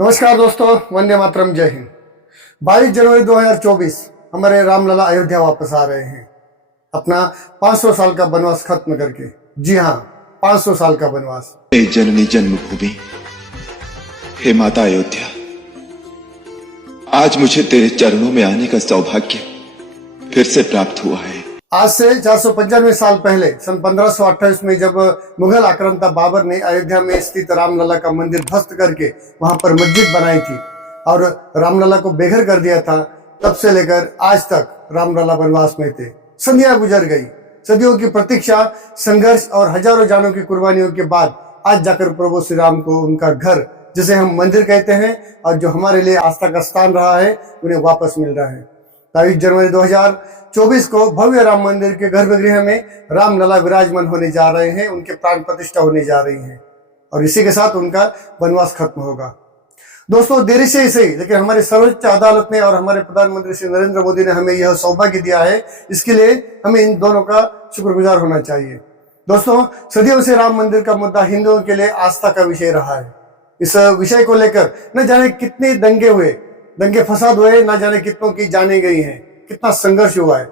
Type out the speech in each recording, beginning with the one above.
नमस्कार दोस्तों, वंदे मातरम, जय हिंद। 22 जनवरी 2024 हमारे रामलला अयोध्या वापस आ रहे हैं अपना 500 साल का वनवास खत्म करके। जी हाँ, 500 साल का वनवास। हे जननी जन्मभूमि, हे माता अयोध्या, आज मुझे तेरे चरणों में आने का सौभाग्य फिर से प्राप्त हुआ है। आज से 495 साल पहले सन 1528 में जब मुगल आक्रांता बाबर ने अयोध्या में स्थित रामलला का मंदिर ध्वस्त करके वहां पर मस्जिद बनाई थी और रामलला को बेघर कर दिया था, तब से लेकर आज तक रामलला वनवास में थे। सदियां गुजर गई, सदियों की प्रतीक्षा, संघर्ष और हजारों जानों की कुर्बानियों के बाद आज जाकर प्रभु श्री राम को उनका घर, जिसे हम मंदिर कहते हैं और जो हमारे लिए आस्था का स्थान रहा है, उन्हें वापस मिल रहा है। 22 जनवरी 2024 को भव्य राम मंदिर के गर्भगृह में रामलला विराजमान होने जा रहे हैं, उनके प्राण प्रतिष्ठा होने जा रही है और इसी के साथ उनका वनवास खत्म होगा। दोस्तों, देरी से ही सही, लेकिन हमारी सर्वोच्च अदालत ने और हमारे प्रधानमंत्री श्री नरेंद्र मोदी ने हमें यह सौभाग्य दिया है। इसके लिए हमें इन दोनों का शुक्रगुजार होना चाहिए। दोस्तों, सदियों से राम मंदिर का मुद्दा हिंदुओं के लिए आस्था का विषय रहा है। इस विषय को लेकर न जाने कितने दंगे फसाद हुए, न जाने कितनों की जाने गई हैं, कितना संघर्ष हुआ है।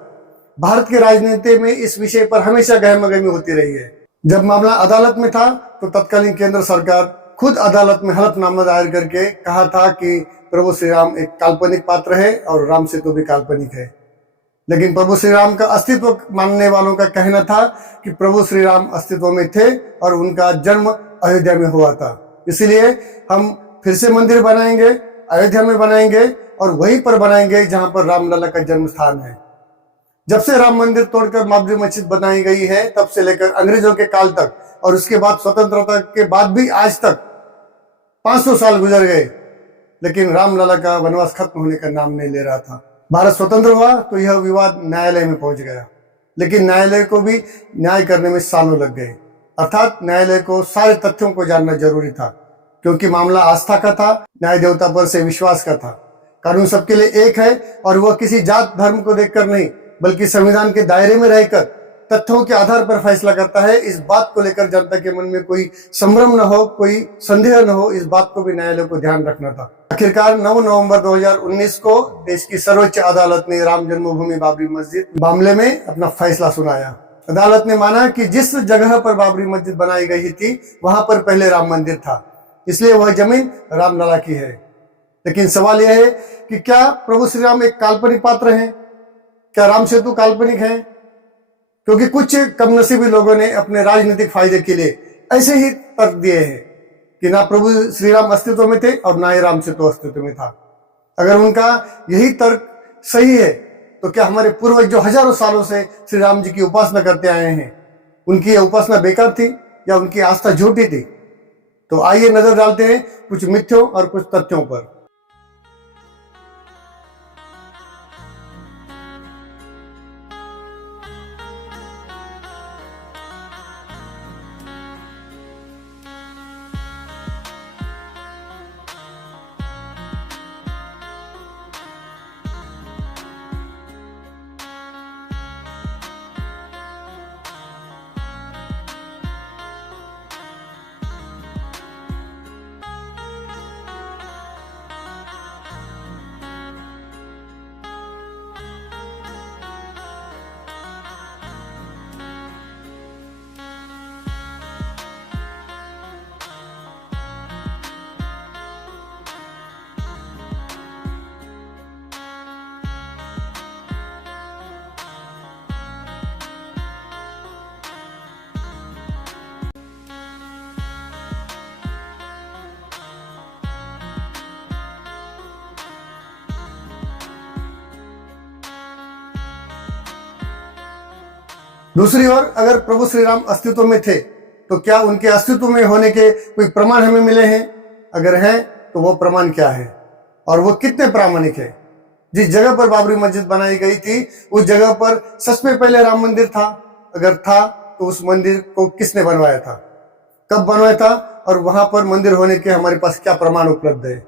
भारत की राजनीति में इस विषय पर हमेशा गहमागहमी होती रही है। जब मामला अदालत में था तो तत्कालीन केंद्र सरकार खुद अदालत में हलफनामा दायर करके कहा था कि प्रभु श्री राम एक काल्पनिक पात्र है और राम सेतु भी काल्पनिक है। लेकिन प्रभु श्री राम का अस्तित्व मानने वालों का कहना था कि प्रभु श्री राम अस्तित्व में थे और उनका जन्म अयोध्या में हुआ था। इसलिए हम फिर से मंदिर बनाएंगे, अयोध्या में बनाएंगे और वहीं पर बनाएंगे जहां पर रामलला का जन्म स्थान है। जब से राम मंदिर तोड़कर बाबरी मस्जिद बनाई गई है, तब से लेकर अंग्रेजों के काल तक और उसके बाद स्वतंत्रता के बाद भी आज तक 500 साल गुजर गए, लेकिन रामलला का वनवास खत्म होने का नाम नहीं ले रहा था। भारत स्वतंत्र हुआ तो यह विवाद न्यायालय में पहुंच गया, लेकिन न्यायालय को भी न्याय करने में सालों लग गए। अर्थात न्यायालय को सारे तथ्यों को जानना जरूरी था, क्योंकि मामला आस्था का था, न्याय देवता पर से विश्वास का था। कानून सबके लिए एक है और वह किसी जात धर्म को देखकर नहीं, बल्कि संविधान के दायरे में रहकर तथ्यों के आधार पर फैसला करता है। इस बात को लेकर जनता के मन में कोई संभ्रम न हो, कोई संदेह न हो, इस बात को भी न्यायालय को ध्यान रखना था। आखिरकार 9 नवंबर 2019 को देश की सर्वोच्च अदालत ने राम जन्मभूमि बाबरी मस्जिद मामले में अपना फैसला सुनाया। अदालत ने माना कि जिस जगह पर बाबरी मस्जिद बनाई गई थी वहां पर पहले राम मंदिर था, इसलिए वह जमीन रामलला की है। लेकिन सवाल यह है कि क्या प्रभु श्री राम एक काल्पनिक पात्र हैं? क्या राम सेतु काल्पनिक है? क्योंकि कुछ कमनसीबी लोगों ने अपने राजनीतिक फायदे के लिए ऐसे ही तर्क दिए हैं कि ना प्रभु श्री राम अस्तित्व में थे और ना ही राम सेतु अस्तित्व में था। अगर उनका यही तर्क सही है तो क्या हमारे पूर्वज जो हजारों सालों से श्री राम जी की उपासना करते आए हैं, उनकी यह उपासना बेकार थी या उनकी आस्था झूठी थी? तो आइए नजर डालते हैं कुछ मिथ्यों और कुछ तथ्यों पर। दूसरी ओर, अगर प्रभु श्री राम अस्तित्व में थे तो क्या उनके अस्तित्व में होने के कोई प्रमाण हमें मिले हैं? अगर हैं तो वो प्रमाण क्या है और वो कितने प्रामाणिक है? जिस जगह पर बाबरी मस्जिद बनाई गई थी उस जगह पर सच में पहले राम मंदिर था? अगर था तो उस मंदिर को किसने बनवाया था, कब बनवाया था और वहां पर मंदिर होने के हमारे पास क्या प्रमाण उपलब्ध है?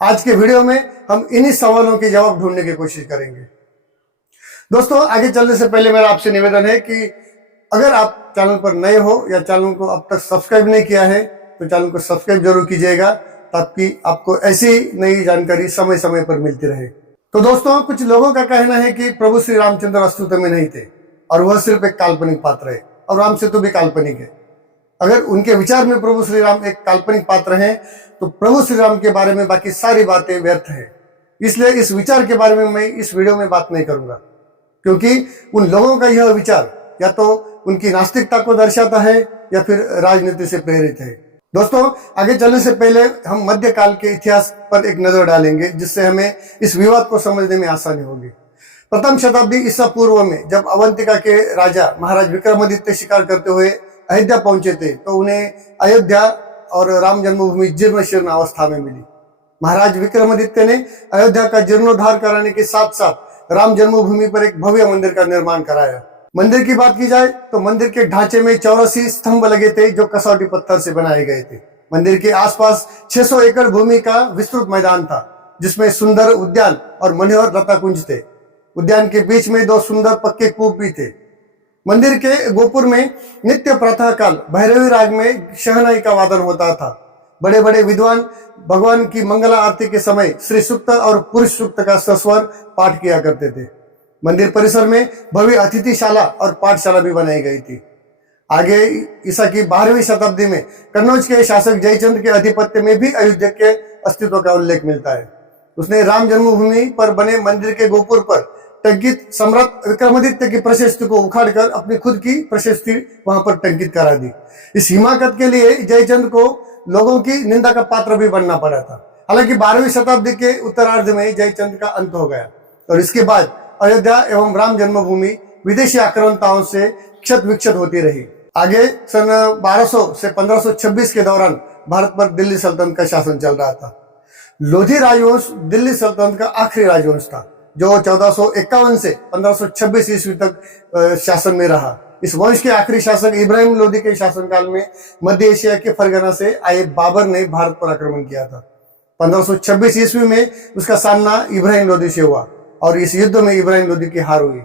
आज के वीडियो में हम इन्हीं सवालों के जवाब ढूंढने की कोशिश करेंगे। दोस्तों, आगे चलने से पहले मेरा आपसे निवेदन है कि अगर आप चैनल पर नए हो या चैनल को अब तक सब्सक्राइब नहीं किया है तो चैनल को सब्सक्राइब जरूर कीजिएगा ताकि आपको ऐसी नई जानकारी समय समय पर मिलती रहे। तो दोस्तों, कुछ लोगों का कहना है कि प्रभु श्री रामचंद्र अस्तित्व में नहीं थे और वह सिर्फ एक काल्पनिक पात्र है, और राम सेतु भी काल्पनिक है। अगर उनके विचार में प्रभु श्री राम एक काल्पनिक पात्र हैं, तो प्रभु श्री राम के बारे में बाकी सारी बातें व्यर्थ है। इसलिए इस विचार के बारे में मैं इस वीडियो में बात नहीं करूंगा, क्योंकि उन लोगों का यह विचार या तो उनकी नास्तिकता को दर्शाता है या फिर राजनीति से प्रेरित है। दोस्तों, आगे चलने से पहले हम मध्यकाल के इतिहास पर एक नजर डालेंगे, जिससे हमें इस विवाद को समझने में आसानी होगी। प्रथम शताब्दी ईसा पूर्व में जब अवंतिका के राजा महाराज विक्रमादित्य शिकार करते हुए अयोध्या पहुंचे थे, तो उन्हें अयोध्या और राम जन्मभूमि जीर्ण शीर्ण अवस्था में मिली। महाराज विक्रमादित्य ने अयोध्या का जीर्णोद्धार कराने के साथ साथ राम जन्मभूमि पर एक भव्य मंदिर का निर्माण कराया। मंदिर की बात की जाए तो मंदिर के ढांचे में 84 स्तंभ लगे थे, जो कसौटी पत्थर से बनाए गए थे। मंदिर के आसपास 600 एकड़ भूमि का विस्तृत मैदान था, जिसमें सुंदर उद्यान और मनोहर लता कुंज थे। उद्यान के बीच में 2 सुंदर पक्के कूप भी थे। मंदिर के गोपुर में नित्य प्रातः काल भैरवी राग में शहनाई का वादन होता था। बड़े बड़े विद्वान भगवान की मंगला आरती के समय श्री सूक्त और पुरुष सूक्त का सस्वर पाठ किया करते थे। मंदिर परिसर में भव्य अतिथिशाला और पाठशाला भी बनाई गई थी। आगे ईसा की 12वीं शताब्दी में कन्नौज के शासक जयचंद के आधिपत्य में भी अयोध्या के अस्तित्व का उल्लेख मिलता है। उसने राम जन्मभूमि पर बने मंदिर के गोपुर पर टंकित सम्राट विक्रमादित्य की प्रशस्ति को उखाड़कर अपनी खुद की प्रशस्ति वहां पर टंकित करा दी। इस हिमाकत के लिए जयचंद को लोगों की निंदा का पात्र भी बनना पड़ा था। हालांकि 12वीं शताब्दी के उत्तरार्ध में जयचंद का अंत हो गया और इसके बाद अयोध्या एवं राम जन्मभूमि विदेशी आक्रांताओं से क्षत विक्षत होती रही। आगे सन 1200 से 1526 के दौरान भारत पर दिल्ली सल्तनत का शासन चल रहा था। लोधी राजवंश दिल्ली सल्तनत का आखिरी राजवंश था, जो 1451 से 1526 ईस्वी तक शासन में रहा। इस वंश के आखिरी शासक इब्राहिम लोदी के शासनकाल में मध्य एशिया के फरगना से आए बाबर ने भारत पर आक्रमण किया था। 1526 ईस्वी में उसका सामना इब्राहिम लोदी से हुआ और इस युद्ध में इब्राहिम लोदी की हार हुई।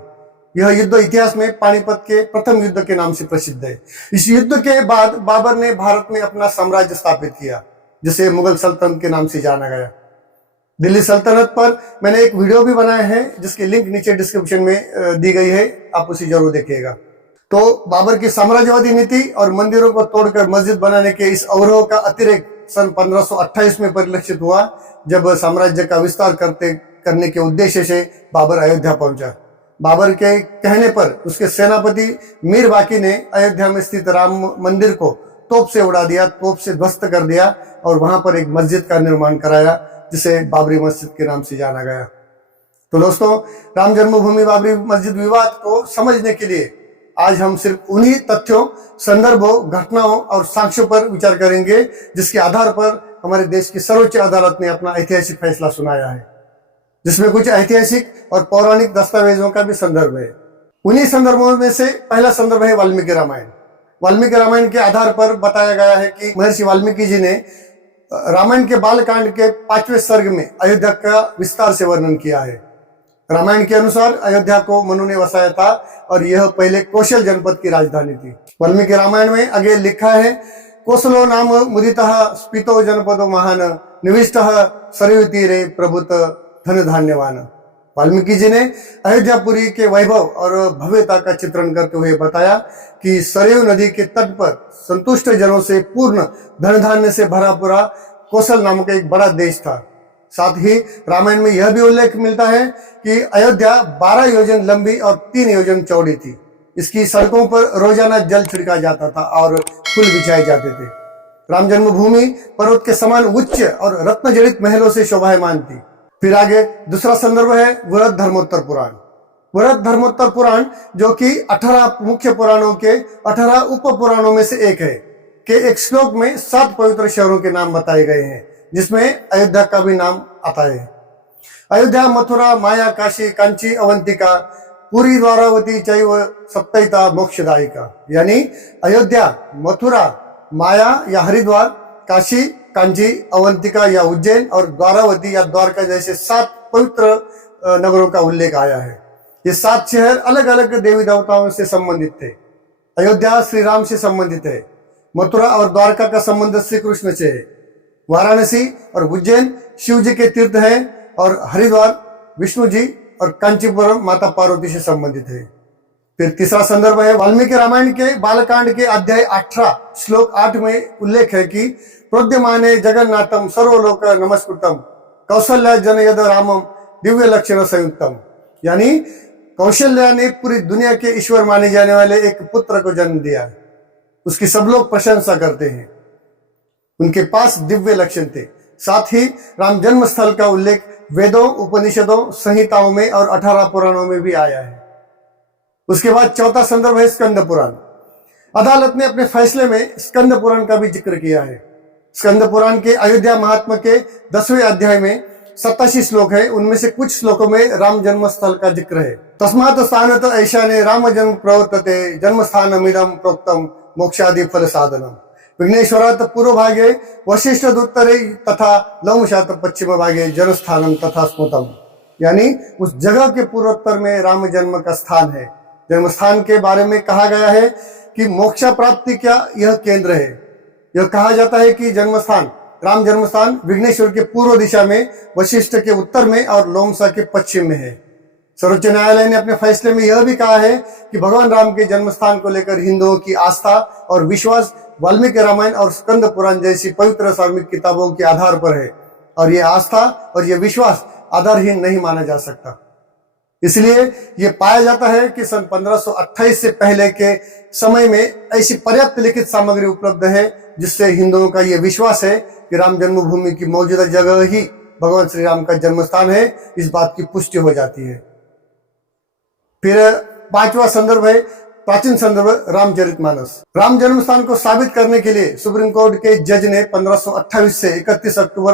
यह युद्ध इतिहास में पानीपत के प्रथम युद्ध के नाम से प्रसिद्ध है। इस युद्ध के बाद बाबर ने भारत में अपना साम्राज्य स्थापित किया, जिसे मुगल सल्तनत के नाम से जाना गया। दिल्ली सल्तनत पर मैंने एक वीडियो भी बनाया है, जिसकी लिंक नीचे डिस्क्रिप्शन में दी गई है, आप उसे जरूर देखिएगा। तो बाबर की साम्राज्यवादी नीति और मंदिरों को तोड़कर मस्जिद बनाने के इस अवरोह का अतिरेक सन 1528 में परिलक्षित हुआ, जब साम्राज्य का विस्तार करने के उद्देश्य से बाबर अयोध्या पहुंचा। बाबर के कहने पर उसके सेनापति मीर बाकी ने अयोध्या में स्थित राम मंदिर को तोप से उड़ा दिया, तोप से ध्वस्त कर दिया और वहां पर एक मस्जिद का निर्माण कराया, जिसे बाबरी मस्जिद के नाम से जाना गया। तो दोस्तों, राम जन्मभूमि बाबरी मस्जिद विवाद को समझने के लिए आज हम सिर्फ उन्हीं तथ्यों, संदर्भों, घटनाओं और साक्ष्यों पर विचार करेंगे, जिसके आधार पर हमारे देश की सर्वोच्च अदालत ने अपना ऐतिहासिक फैसला सुनाया है, जिसमें कुछ ऐतिहासिक और पौराणिक दस्तावेजों का भी संदर्भ है। उन्हीं संदर्भों में से पहला संदर्भ है वाल्मीकि रामायण। वाल्मीकि रामायण के आधार पर बताया गया है कि महर्षि वाल्मीकि जी ने रामायण के बालकांड के 5वें सर्ग में अयोध्या का विस्तार से वर्णन किया है। रामायण के अनुसार अयोध्या को मनु ने वसाया था और यह पहले कौशल जनपद की राजधानी थी। वाल्मीकि रामायण में आगे लिखा है, कौशलो नाम मुदितः स्पितो जनपदो महान निविष्टः सरयू तीरे प्रभुत धन धान्यवान। वाल्मीकि जी ने अयोध्यापुरी के वैभव और भव्यता का चित्रण करते हुए बताया कि सरयू नदी के तट पर संतुष्ट जनों से पूर्ण धन धान्य से भरा पूरा कौशल नामक एक बड़ा देश था। साथ ही रामायण में यह भी उल्लेख मिलता है कि अयोध्या 12 योजन लंबी और 3 योजन चौड़ी थी। इसकी सड़कों पर रोजाना जल छिड़का जाता था और फूल बिछाए जाते थे। राम जन्मभूमि पर्वत के समान उच्च और रत्न जड़ित महलों से शोभायमान थी। फिर आगे दूसरा संदर्भ है वृहद धर्मोत्तर पुराण। वृहद धर्मोत्तर पुराण, जो कि 18 मुख्य पुराणों के 18 उप पुराणों में से एक है, के एक श्लोक में 7 पवित्र शहरों के नाम बताए गए हैं, जिसमें अयोध्या का भी नाम आता है। अयोध्या, मथुरा, माया, काशी, कांची, अवंतिका, पुरी, द्वारावती चैव सप्तैता मोक्षदायिका। यानी अयोध्या, मथुरा, माया या हरिद्वार, काशी, कांची, अवंतिका या उज्जैन और द्वारावती या द्वारका जैसे 7 पवित्र नगरों का उल्लेख आया है। ये 7 शहर अलग अलग देवी देवताओं से संबंधित थे। अयोध्या श्री राम से संबंधित है। मथुरा और द्वारका का संबंध श्री कृष्ण से है। वाराणसी और उज्जैन शिव जी के तीर्थ हैं और हरिद्वार विष्णु जी और कांचीपुरम माता पार्वती से संबंधित है। फिर तीसरा संदर्भ है वाल्मीकि रामायण के बालकांड के अध्याय 18 श्लोक 8 में उल्लेख है कि प्रोद्यमाने जगन्नाथम सर्वलोक नमस्कृतम कौशल्या जनयद रामम दिव्य लक्षण संयुक्तम, यानी कौशल्या ने पूरी दुनिया के ईश्वर माने जाने वाले एक पुत्र को जन्म दिया। उसकी सब लोग प्रशंसा करते हैं। उनके पास दिव्य लक्षण थे। साथ ही राम जन्म स्थल का उल्लेख वेदों, उपनिषदों, संहिताओं में और 18 पुराणों में भी आया है। उसके बाद चौथा संदर्भ है स्कंद पुराण। अदालत ने अपने फैसले में स्कंद पुराण का भी जिक्र किया है। स्कंद पुराण के अयोध्या महात्म के 10वें अध्याय में 87 श्लोक है। उनमें से कुछ श्लोकों में राम जन्म स्थल का जिक्र है। तस्मात् स्थानत ऐशाने राम जन्म प्रवर्तते जन्म स्थानमिदं प्रोक्तम मोक्षादि फल साधनम। विघ्नेश्वरात् पूर्व भागे वशिष्ठदुत्तरे तथा लवशात पश्चिम भागे जनस्थानम तथा स्मृतम, यानी उस जगह के पूर्वोत्तर में राम जन्म का स्थान है। जन्म स्थान के बारे में कहा गया है कि मोक्ष प्राप्ति का यह केंद्र है। यह कहा जाता है कि जन्म स्थान राम जन्म स्थान विघ्नेश्वर के पूर्व दिशा में, वशिष्ठ के उत्तर में और लोमसा के पश्चिम में है। सर्वोच्च न्यायालय ने अपने फैसले में यह भी कहा है कि भगवान राम के जन्म स्थान को लेकर हिंदुओं की आस्था और विश्वास वाल्मीकि रामायण और स्कंद पुराण जैसी पवित्र धार्मिक किताबों के आधार पर है, और यह आस्था और यह विश्वास आधारहीन नहीं माना जा सकता। इसलिए यह पाया जाता है कि सन 1528 से पहले के समय में ऐसी पर्याप्त लिखित सामग्री उपलब्ध है जिससे हिंदुओं का यह विश्वास है कि राम जन्मभूमि की मौजूदा जगह ही भगवान श्री राम का जन्म स्थान है। इस बात की पुष्टि हो जाती है। फिर पांचवा संदर्भ है प्राचीन संदर्भ रामचरितमानस। राम जन्म स्थान को साबित करने के लिए सुप्रीम कोर्ट के जज ने 1528 से 31 अक्टूबर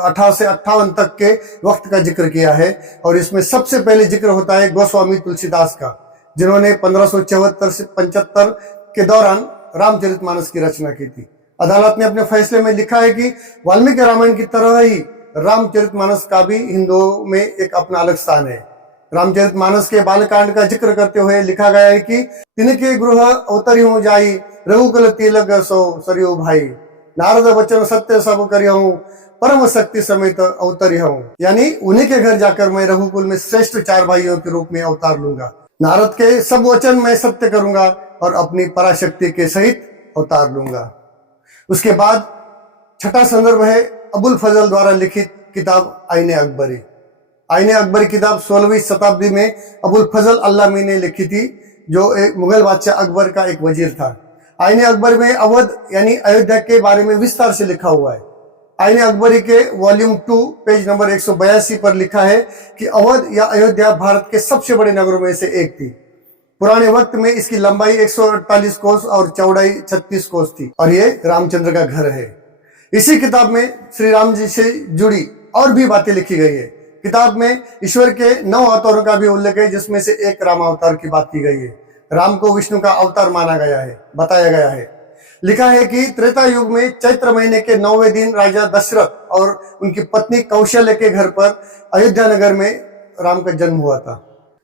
18 से 58 तक के वक्त का जिक्र किया है, और इसमें सबसे पहले जिक्र होता है गोस्वामी तुलसीदास का, जिन्होंने 1574 से 75 के दौरान रामचरितमानस की रचना की थी। अदालत ने अपने फैसले में लिखा है कि वाल्मीकि रामायण की तरह ही रामचरितमानस का भी हिंदुओं में एक अपना अलग स्थान है। रामचरितमानस के बालकांड का जिक्र करते हुए लिखा गया है कि तिनके गृह अवतरिहूं जाई रघुकुल तिलक सो सरयू भाई नारद वचन सत्य सब करिहूं परम शक्ति समेत अवतरिहूं, यानी उन्हीं के घर जाकर मैं रघुकुल में श्रेष्ठ 4 भाइयों के रूप में अवतार लूंगा। नारद के सब वचन मैं सत्य करूंगा और अपनी पराशक्ति के सहित अवतार लूंगा। उसके बाद छठा संदर्भ है अबुल फजल द्वारा लिखित किताब आईने अकबरी। आईने अकबरी किताब 16वीं शताब्दी में अबुल फजल अल्लामी ने लिखी थी, जो एक मुगल बादशाह अकबर का एक वजीर था। आईने अकबर में अवध यानी अयोध्या के बारे में विस्तार से लिखा हुआ है। आईने अकबरी के वॉल्यूम 2 पेज नंबर 182 पर लिखा है कि अवध या अयोध्या भारत के सबसे बड़े नगरों में से एक थी। पुराने वक्त में इसकी लंबाई 148 कोस और चौड़ाई 36 कोस थी, और ये रामचंद्र का घर है। इसी किताब में श्री राम जी से जुड़ी और भी बातें लिखी गई है। किताब में ईश्वर के 9 अवतारों का भी उल्लेख है, जिसमें से एक राम अवतार की बात की गई है। राम को विष्णु का अवतार माना गया है, बताया गया है। लिखा है कि त्रेता युग में चैत्र महीने के 9वें दिन राजा दशरथ और उनकी पत्नी कौशल्य के घर पर अयोध्या नगर में राम का जन्म हुआ था।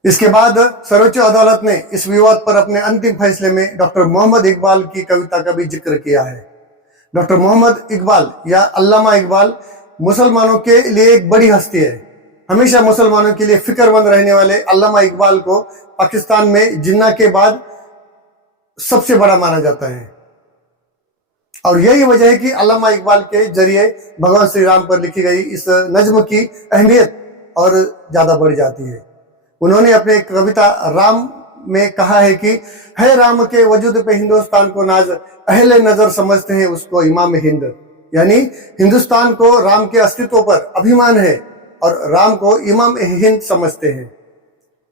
इसके बाद सर्वोच्च अदालत ने इस विवाद पर अपने अंतिम फैसले में डॉक्टर मोहम्मद इकबाल की कविता का भी जिक्र किया है। डॉक्टर मोहम्मद इकबाल या अल्लामा इकबाल मुसलमानों के लिए एक बड़ी हस्ती है। हमेशा मुसलमानों के लिए फिक्रमंद रहने वाले अल्लामा इकबाल को पाकिस्तान में जिन्ना के बाद सबसे बड़ा माना जाता है, और यही वजह है कि अल्लामा इकबाल के जरिए भगवान श्री राम पर लिखी गई इस नज्म की अहमियत और ज्यादा बढ़ जाती है। उन्होंने अपने कविता राम में कहा है कि है राम के वजूद पे हिंदुस्तान को नाज अहले नजर समझते हैं उसको इमाम हिंद, यानी हिंदुस्तान को राम के अस्तित्व पर अभिमान है और राम को इमाम हिंद समझते हैं।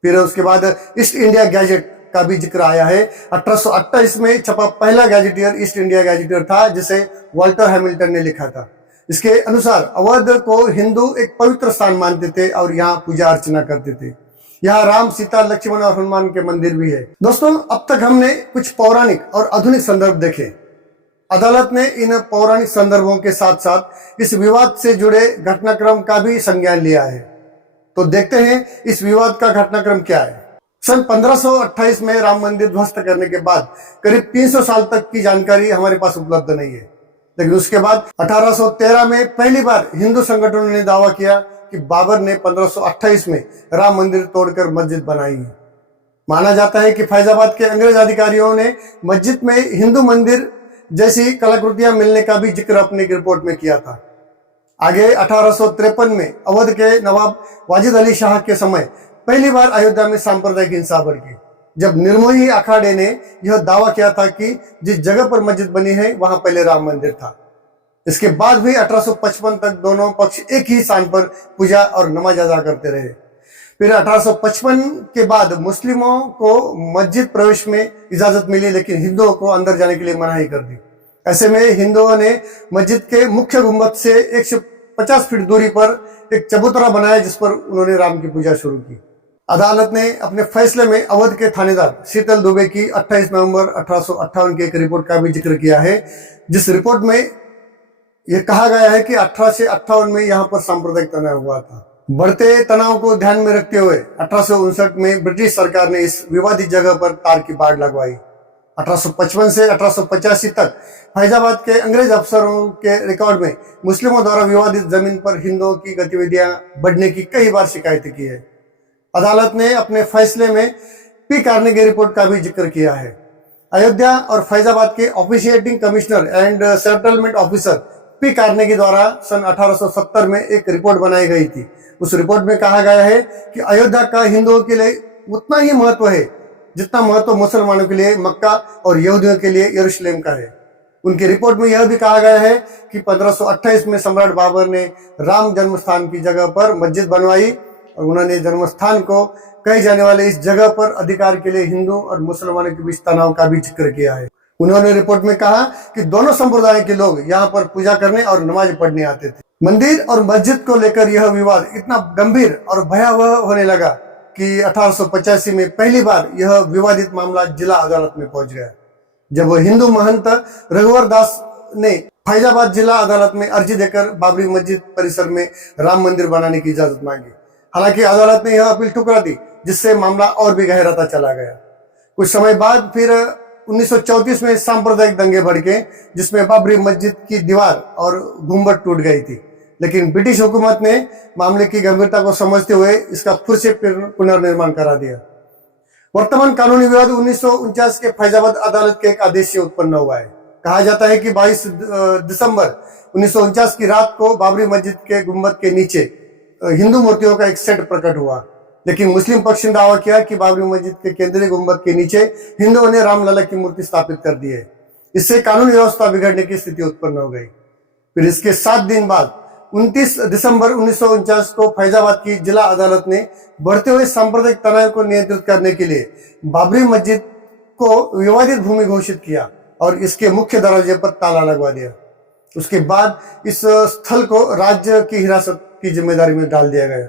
फिर उसके बाद ईस्ट इंडिया गैजेट का भी जिक्र आया है। 1828 में छपा पहला गैजेटियर ईस्ट इंडिया गैजेटियर था, जिसे वाल्टर हैमिल्टन ने लिखा था। इसके अनुसार अवध को हिंदू एक पवित्र स्थान मानते थे और यहाँ पूजा अर्चना करते थे। यहाँ राम, सीता, लक्ष्मण और हनुमान के मंदिर भी है। दोस्तों, अब तक हमने कुछ पौराणिक और आधुनिक संदर्भ देखे। अदालत ने इन पौराणिक संदर्भों के साथ साथ इस विवाद से जुड़े घटनाक्रम का भी संज्ञान लिया है। तो देखते हैं इस विवाद का घटनाक्रम क्या है। सन 1528 में राम मंदिर ध्वस्त करने के बाद करीब 300 साल तक की जानकारी हमारे पास उपलब्ध नहीं है। लेकिन उसके बाद 1813 में पहली बार हिंदू संगठनों ने दावा किया कि बाबर ने 1528 में राम मंदिर तोड़कर मस्जिद बनाई है। माना जाता है कि फैजाबाद के अंग्रेज अधिकारियों ने मस्जिद में हिंदू मंदिर जैसी कलाकृतियां मिलने का भी जिक्र अपनी रिपोर्ट में किया था। आगे 1853 में अवध के नवाब वाजिद अली शाह के समय पहली बार अयोध्या में सांप्रदायिक हिंसा भड़की, जब निर्मोही अखाड़े ने यह दावा किया था कि जिस जगह पर मस्जिद बनी है वहां पहले राम मंदिर था। इसके बाद भी 1855 तक दोनों पक्ष एक ही स्थान पर पूजा और नमाज अदा करते रहे। फिर 1855 के बाद मुस्लिमों को मस्जिद प्रवेश में इजाजत मिली, लेकिन हिंदुओं को अंदर जाने के लिए मनाही कर दी। ऐसे में हिंदुओं ने मस्जिद के मुख्य गुंबद से 150 फीट दूरी पर एक चबूतरा बनाया, जिस पर उन्होंने राम की पूजा शुरू की। अदालत ने अपने फैसले में अवध के थानेदार शीतल दुबे की 28 नवंबर 1858 की एक रिपोर्ट का भी जिक्र किया है, जिस रिपोर्ट में यह कहा गया है कि 1858 में यहाँ पर सांप्रदायिक तनाव हुआ था। बढ़ते तनाव को ध्यान में रखते हुए 1859 में ब्रिटिश सरकार ने इस विवादित जगह पर तार की बाड़ लगवाई। 1855 से 1885 तक फैजाबाद के अंग्रेज अफसरों के रिकॉर्ड में मुस्लिमों द्वारा विवादित जमीन पर हिंदुओं की गतिविधियां बढ़ने की कई बार शिकायतें की है। अदालत ने अपने फैसले में पी कार्नेगी रिपोर्ट का भी जिक्र किया है। अयोध्या और फैजाबाद के officiating commissioner and settlement officer P Carnegie द्वारा सन 1870 में एक रिपोर्ट बनाई गई थी। उस रिपोर्ट में कहा गया है कि अयोध्या का हिंदुओं के लिए उतना ही महत्व है जितना महत्व मुसलमानों के लिए मक्का और यहूदियों के लिए यरूशलेम का है। उनकी रिपोर्ट में यह भी कहा गया है कि 1528 में सम्राट बाबर ने राम जन्मस्थान की जगह पर मस्जिद बनवाई और उन्होंने जन्मस्थान को कहे जाने वाले इस जगह पर अधिकार के लिए हिंदू और मुसलमानों के बीच तनाव का भी जिक्र किया है। उन्होंने रिपोर्ट में कहा कि दोनों संप्रदाय के लोग यहाँ पर पूजा करने और नमाज पढ़ने आते थे। मंदिर और मस्जिद को लेकर यह विवाद इतना गंभीर और भयावह होने लगा कि 1885 में पहली बार यह विवादित मामला जिला अदालत में पहुंच गया, जब हिंदू महंत रघुवर दास ने फैजाबाद जिला अदालत में अर्जी देकर बाबरी मस्जिद परिसर में राम मंदिर बनाने की इजाजत मांगी। हालांकि अदालत ने यह अपील ठुकरा दी, जिससे मामला और भी गहराता चला गया। कुछ समय बाद फिर 1934 में सांप्रदायिक दंगे भड़के, जिसमें बाबरी मस्जिद की दीवार और गुंबद टूट गई थी, लेकिन ब्रिटिश हुकूमत ने मामले की गंभीरता को समझते हुए इसका फिर से पुनर्निर्माण करा दिया। वर्तमान कानूनी विवाद 1949 के फैजाबाद अदालत के एक आदेश से उत्पन्न हुआ है। कहा जाता है कि 22 दिसंबर 1949 की रात को बाबरी मस्जिद के गुंबद के नीचे हिंदू मूर्तियों का एक सेट प्रकट हुआ, लेकिन मुस्लिम पक्ष ने दावा किया कि बाबरी मस्जिद के केंद्रीय गुंबद के नीचे हिंदुओं ने रामलला की मूर्ति स्थापित कर दी है। इससे कानून व्यवस्था बिगड़ने की स्थिति उत्पन्न हो गई। फिर इसके 7 दिन बाद 29 दिसंबर 1949 को फैजाबाद की जिला अदालत ने बढ़ते हुए सांप्रदायिक तनाव को नियंत्रित करने के लिए बाबरी मस्जिद को विवादित भूमि घोषित किया और इसके मुख्य दरवाजे पर ताला लगवा दिया। उसके बाद इस स्थल को राज्य की हिरासत की जिम्मेदारी में डाल दिया गया।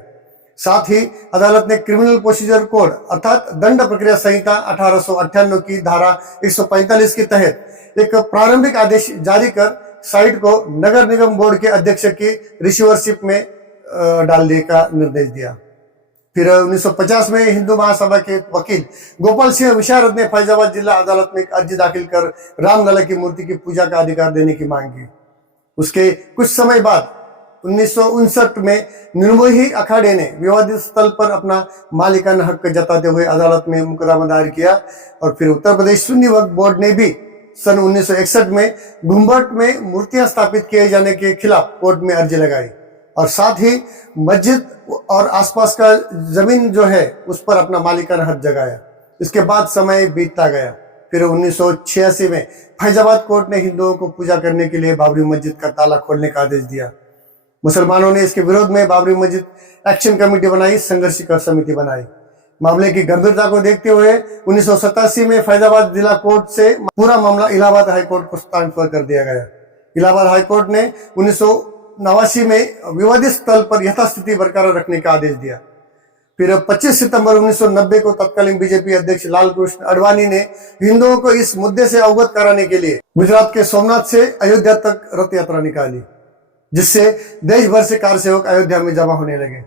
साथ ही अदालत ने क्रिमिनल प्रोसीजर कोड अर्थात दंड प्रक्रिया संहिता 1898 की धारा 145 के तहत एक प्रारंभिक आदेश जारी कर साइट को नगर निगम बोर्ड के अध्यक्ष की रिसीवरशिप में डालने का निर्देश दिया। फिर 1950 में हिंदू महासभा के वकील गोपाल सिंह विशारद ने फैजाबाद जिला अदालत में एक अर्जी दाखिल कर रामलला की मूर्ति की पूजा का अधिकार देने की मांग की। उसके कुछ समय बाद 1959 में निर्मोही अखाड़े ने विवादित स्थल पर अपना मालिकाना हक जताते हुए अदालत में मुकदमा दायर किया और फिर उत्तर प्रदेश सुन्नी वक्फ बोर्ड ने भी सन 1961 में घुम्बट में मूर्तियां स्थापित किए जाने के खिलाफ कोर्ट में अर्जी लगाई और साथ ही मस्जिद और आसपास का जमीन जो है उस पर अपना मालिकाना हक जगाया। इसके बाद समय बीतता गया। फिर 1986 में फैजाबाद कोर्ट ने हिंदुओं को पूजा करने के लिए बाबरी मस्जिद का ताला खोलने का आदेश दिया। मुसलमानों ने इसके विरोध में बाबरी मस्जिद एक्शन कमेटी बनाई, संघर्ष समिति बनाई। मामले की गंभीरता को देखते हुए 1987 में फैजाबाद जिला कोर्ट से पूरा मामला इलाहाबाद हाईकोर्ट को ट्रांसफर कर दिया गया। इलाहाबाद हाईकोर्ट ने 1989 में विवादित स्थल पर यथास्थिति बरकरार रखने का आदेश दिया। फिर 25 सितंबर 1990 को तत्कालीन बीजेपी अध्यक्ष लाल कृष्ण आडवाणी ने हिंदुओं को इस मुद्दे से अवगत कराने के लिए गुजरात के सोमनाथ से अयोध्या तक रथ यात्रा निकाली, जिससे देश भर से कार सेवक अयोध्या में जमा होने लगे।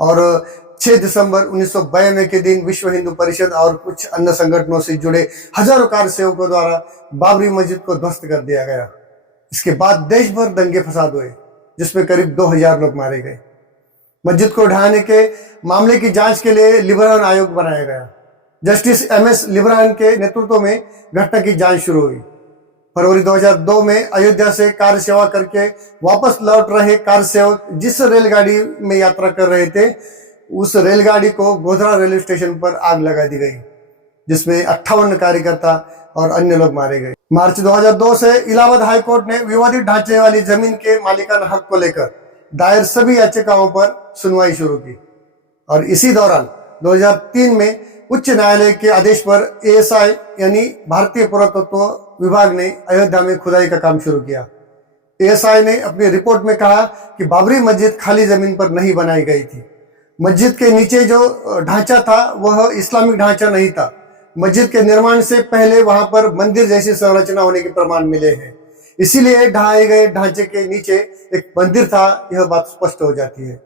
और 6 दिसंबर 1992 के दिन विश्व हिंदू परिषद और कुछ अन्य संगठनों से जुड़े हजारों कार सेवकों द्वारा बाबरी मस्जिद को ध्वस्त कर दिया गया। इसके बाद देश भर दंगे फसाद हुए जिसमें करीब 2000 लोग मारे गए। मस्जिद को ढहाने के मामले की जांच के लिए लिबरान आयोग बनाया गया। जस्टिस MS लिबरान के नेतृत्व में घटना की जांच शुरू हुई। फरवरी 2002 में अयोध्या से कार सेवा करके वापस लौट रहे कार सेवक जिस रेलगाड़ी में यात्रा कर रहे थे, उस रेलगाड़ी को गोधरा रेलवे स्टेशन पर आग लगा दी गई, जिसमें 58 कार्यकर्ता और अन्य लोग मारे गए। मार्च 2002 से इलाहाबाद हाई कोर्ट ने विवादित ढांचे वाली जमीन के मालिकाना हक को लेकर दायर सभी याचिकाओं पर सुनवाई शुरू की और इसी दौरान 2003 में उच्च न्यायालय के आदेश पर ASI यानी भारतीय पुरातत्व विभाग ने अयोध्या में खुदाई का काम शुरू किया। ASI ने अपनी रिपोर्ट में कहा कि बाबरी मस्जिद खाली जमीन पर नहीं बनाई गई थी। मस्जिद के नीचे जो ढांचा था वह इस्लामिक ढांचा नहीं था। मस्जिद के निर्माण से पहले वहां पर मंदिर जैसी संरचना होने के प्रमाण मिले हैं, इसीलिए ढहाए गए ढांचे के नीचे एक मंदिर था, यह बात स्पष्ट हो जाती है।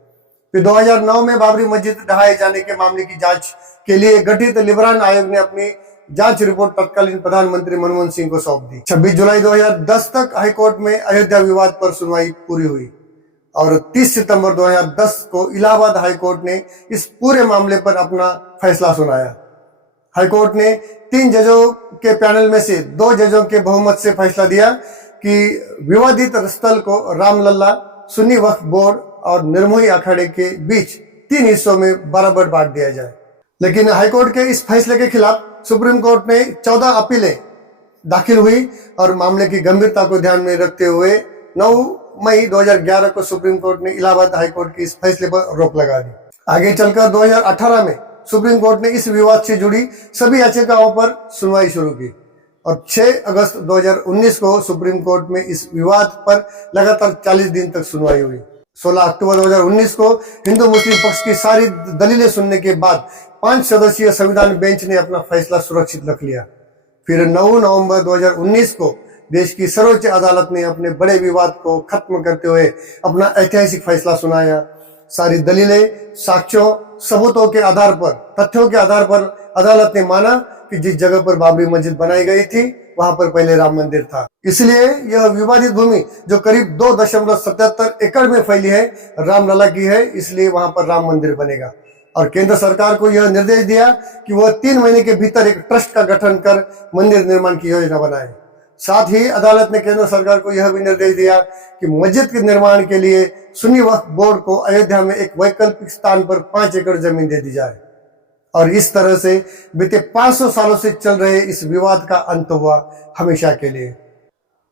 फिर 2009 में बाबरी मस्जिद ढहाए जाने के मामले की जांच के लिए गठित लिबरान आयोग ने अपनी जांच रिपोर्ट तत्कालीन प्रधानमंत्री मनमोहन सिंह को सौंप दी। 26 जुलाई 2010 तक हाईकोर्ट में अयोध्या विवाद पर सुनवाई पूरी हुई और 30 सितंबर 2010 को इलाहाबाद हाईकोर्ट ने इस पूरे मामले पर अपना फैसला सुनाया। हाईकोर्ट ने 3 जजों के पैनल में से 2 जजों के बहुमत से फैसला दिया कि विवादित स्थल को रामलला, सुन्नी वक्फ बोर्ड और निर्मोही अखाड़े के बीच 3 हिस्सों में बराबर बांट दिया जाए। लेकिन हाईकोर्ट के इस फैसले के खिलाफ सुप्रीम कोर्ट में 14 अपीलें दाखिल हुई और मामले की गंभीरता को ध्यान में रखते हुए 9 मई 2011 को सुप्रीम कोर्ट ने इलाहाबाद हाईकोर्ट के इस फैसले पर रोक लगा दी। आगे चलकर 2018 में सुप्रीम कोर्ट ने इस विवाद से जुड़ी सभी याचिकाओं पर सुनवाई शुरू की और 6 अगस्त 2019 को सुप्रीम कोर्ट में इस विवाद पर लगातार 40 दिन तक सुनवाई हुई। 16 अक्टूबर 2019 को हिंदू मुस्लिम पक्ष की सारी दलीलें सुनने के बाद 5 सदस्यीय संविधान बेंच ने अपना फैसला सुरक्षित रख लिया। फिर 9 नवंबर 2019 को देश की सर्वोच्च अदालत ने अपने बड़े विवाद को खत्म करते हुए अपना ऐतिहासिक फैसला सुनाया। सारी दलीलें, साक्ष्यों, सबूतों के आधार पर, तथ्यों के आधार पर अदालत ने माना कि जिस जगह पर बाबरी मस्जिद बनाई गई थी वहां पर पहले राम मंदिर था। इसलिए यह विवादित भूमि जो करीब 2.77 एकड़ में फैली है, रामलला की है, इसलिए वहां पर राम मंदिर बनेगा। और केंद्र सरकार को यह निर्देश दिया कि वह 3 महीने के भीतर एक ट्रस्ट का गठन कर मंदिर निर्माण की योजना बनाए। साथ ही अदालत ने केंद्र सरकार को यह भी निर्देश दिया कि मस्जिद के निर्माण के लिए सुन्नी वक्फ बोर्ड को अयोध्या में एक वैकल्पिक स्थान पर 5 एकड़ जमीन दे दी जाए। और इस तरह से बीते 500 सालों से चल रहे इस विवाद का अंत हुआ हमेशा के लिए।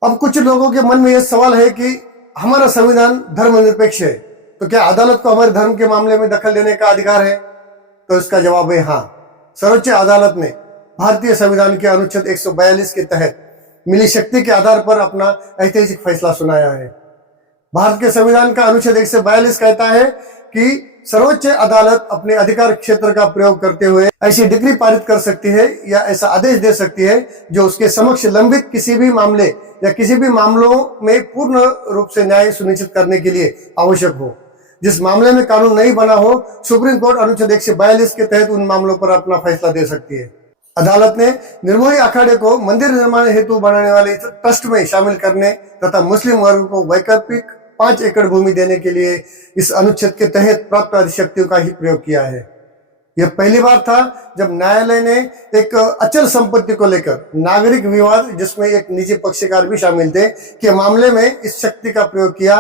अब कुछ लोगों के मन में यह सवाल है कि हमारा संविधान धर्मनिरपेक्ष है, तो क्या अदालत को हमारे धर्म के मामले में दखल लेने का अधिकार है? तो इसका जवाब है हाँ। सर्वोच्च अदालत ने भारतीय संविधान के अनुच्छेद 142 के तहत मिली शक्ति के आधार पर अपना ऐतिहासिक फैसला सुनाया है। भारत के संविधान का अनुच्छेद 142 कहता है कि सर्वोच्च अदालत अपने अधिकार क्षेत्र का प्रयोग करते हुए ऐसी डिक्री पारित कर सकती है या ऐसा आदेश दे सकती है जो उसके समक्ष लंबित किसी भी मामले या किसी भी मामलों में पूर्ण रूप से न्याय सुनिश्चित करने के लिए आवश्यक हो। जिस मामले में कानून नहीं बना हो, सुप्रीम कोर्ट अनुच्छेद 142 के तहत उन मामलों पर अपना फैसला दे सकती है। अदालत ने निर्मोही अखाड़े को मंदिर निर्माण हेतु बनाने वाले ट्रस्ट में शामिल करने तथा मुस्लिम वर्ग को वैकल्पिक 5 एकड़ भूमि देने के लिए इस अनुच्छेद के तहत प्राप्त अधिशक्तियों का ही प्रयोग किया है। यह पहली बार था जब न्यायालय ने एक अचल संपत्ति को लेकर नागरिक विवाद, जिसमें एक निजी पक्षकार भी शामिल थे, के मामले में इस शक्ति का प्रयोग किया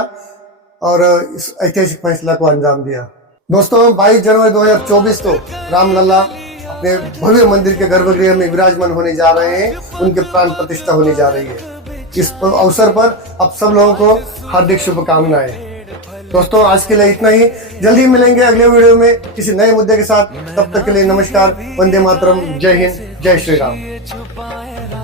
और इस ऐतिहासिक फैसला को अंजाम दिया। दोस्तों, 22 जनवरी 2024 को रामलला अपने भव्य मंदिर के गर्भगृह में विराजमान होने जा रहे हैं, उनके प्राण प्रतिष्ठा होने जा रही है। इस अवसर पर आप सब लोगों को हार्दिक शुभकामनाएं। दोस्तों, आज के लिए इतना ही। जल्दी मिलेंगे अगले वीडियो में किसी नए मुद्दे के साथ। तब तक के लिए नमस्कार, वंदे मातरम, जय हिंद, जय श्री राम।